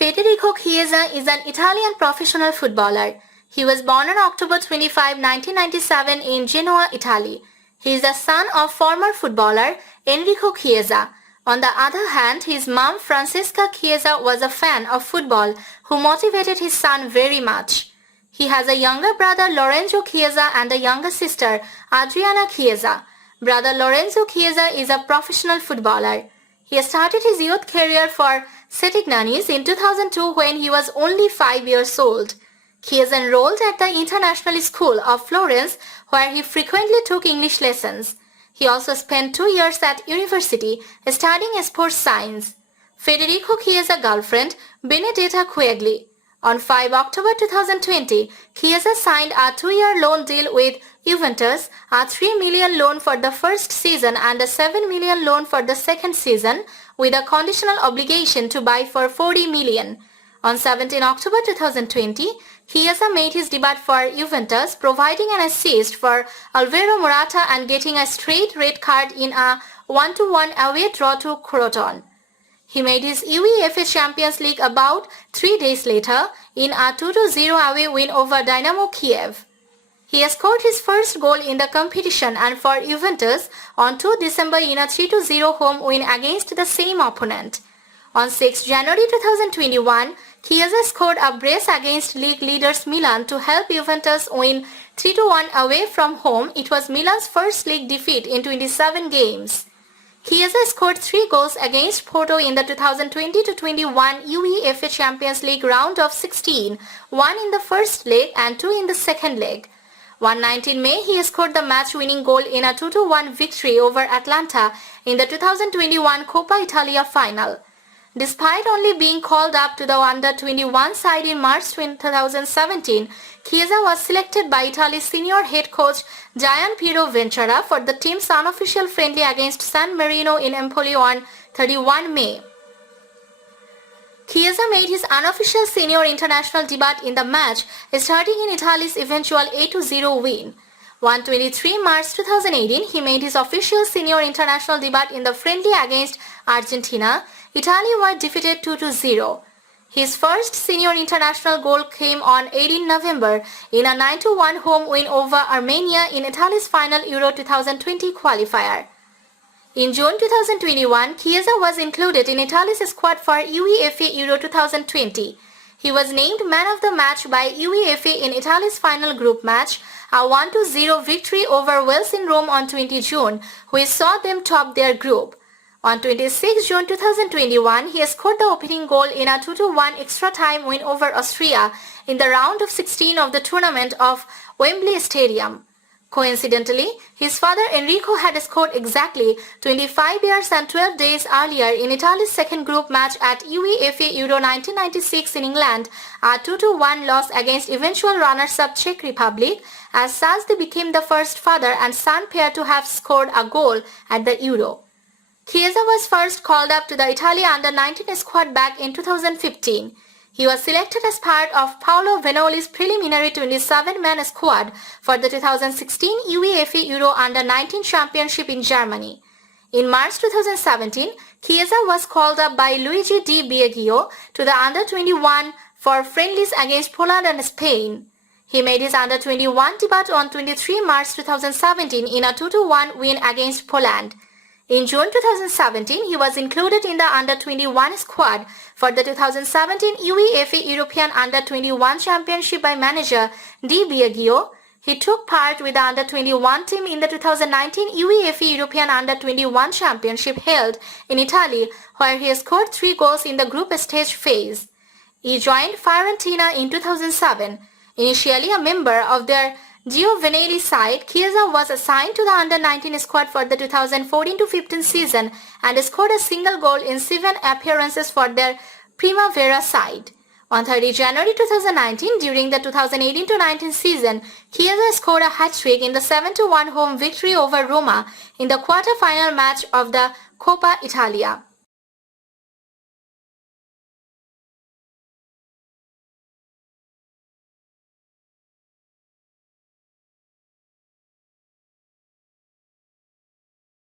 Federico Chiesa is an Italian professional footballer. He was born on October 25, 1997 in Genoa, Italy. He is the son of former footballer Enrico Chiesa. On the other hand, his mom Francesca Chiesa was a fan of football who motivated his son very much. He has a younger brother Lorenzo Chiesa and a younger sister Adriana Chiesa. Brother Lorenzo Chiesa is a professional footballer. He started his youth career for Setignanis in 2002 when he was only 5 years old. Chiesa enrolled at the International School of Florence where he frequently took English lessons. He also spent 2 years at university studying sports science. Federico Chiesa's girlfriend Benedetta Quiegli. On 5 October 2020, Chiesa signed a 2-year loan deal with Juventus, a 3 million loan for the first season and a 7 million loan for the second season, with a conditional obligation to buy for 40 million. On 17 October 2020, Chiesa made his debut for Juventus, providing an assist for Alvaro Morata and getting a straight red card in a 1-1 away draw to Crotone. He made his UEFA Champions League about 3 days later in a 2-0 away win over Dynamo Kiev. He scored his first goal in the competition and for Juventus on 2 December in a 3-0 home win against the same opponent. On 6 January 2021, Chiesa scored a brace against league leaders Milan to help Juventus win 3-1 away from home. It was Milan's first league defeat in 27 games. Chiesa scored 3 goals against Porto in the 2020-21 UEFA Champions League round of 16, 1 in the first leg and 2 in the second leg. One night in May, he scored the match-winning goal in a 2-1 victory over Atalanta in the 2021 Coppa Italia final. Despite only being called up to the under-21 side in March 2017, Chiesa was selected by Italy's senior head coach Gian Piero Ventura for the team's unofficial friendly against San Marino in Empoli on 31 May. Chiesa made his unofficial senior international debut in the match, starting in Italy's eventual 8-0 win. On 23 March 2018, he made his official senior international debut in the friendly against Argentina. Italy were defeated 2-0. His first senior international goal came on 18 November in a 9-1 home win over Armenia in Italy's final Euro 2020 qualifier. In June 2021, Chiesa was included in Italy's squad for UEFA Euro 2020. He was named man of the match by UEFA in Italy's final group match, a 1-0 victory over Wales in Rome on 20 June, which saw them top their group. On 26 June 2021, he scored the opening goal in a 2-1 extra-time win over Austria in the round of 16 of the tournament of Wembley Stadium. Coincidentally, his father Enrico had scored exactly 25 years and 12 days earlier in Italy's second group match at UEFA Euro 1996 in England, a 2-1 loss against eventual runners-up Czech Republic. As such, they became the first father and son pair to have scored a goal at the Euro. Chiesa was first called up to the Italy under-19 squad back in 2015. He was selected as part of Paolo Venoli's preliminary 27-man squad for the 2016 UEFA Euro under-19 Championship in Germany. In March 2017, Chiesa was called up by Luigi Di Biagio to the under-21 for friendlies against Poland and Spain. He made his under-21 debut on 23 March 2017 in a 2-1 win against Poland. In June 2017, he was included in the under-21 squad for the 2017 UEFA European Under-21 Championship by manager Di Biagio. He took part with the under-21 team in the 2019 UEFA European Under-21 Championship held in Italy, where he scored 3 goals in the group stage phase. He joined Fiorentina in 2007. Initially a member of their Giovinelli side, Chiesa was assigned to the under-19 squad for the 2014-15 season and scored a single goal in 7 appearances for their Primavera side. On 30 January 2019, during the 2018-19 season, Chiesa scored a hat-trick in the 7-1 home victory over Roma in the quarter-final match of the Coppa Italia.